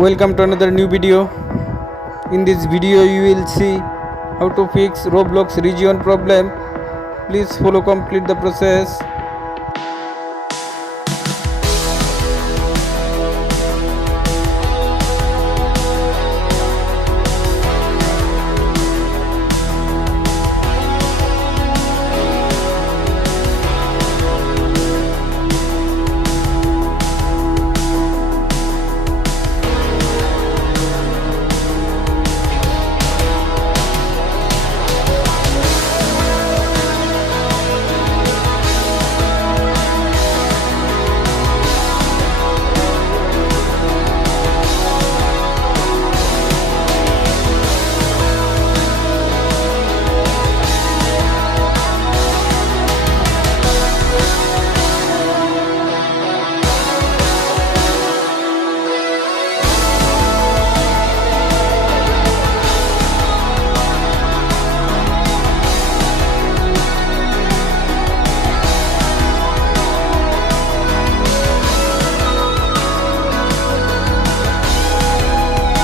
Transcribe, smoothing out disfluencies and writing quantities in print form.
Welcome to another new video. In this video you will see how to fix Roblox region problem. Please follow complete the process.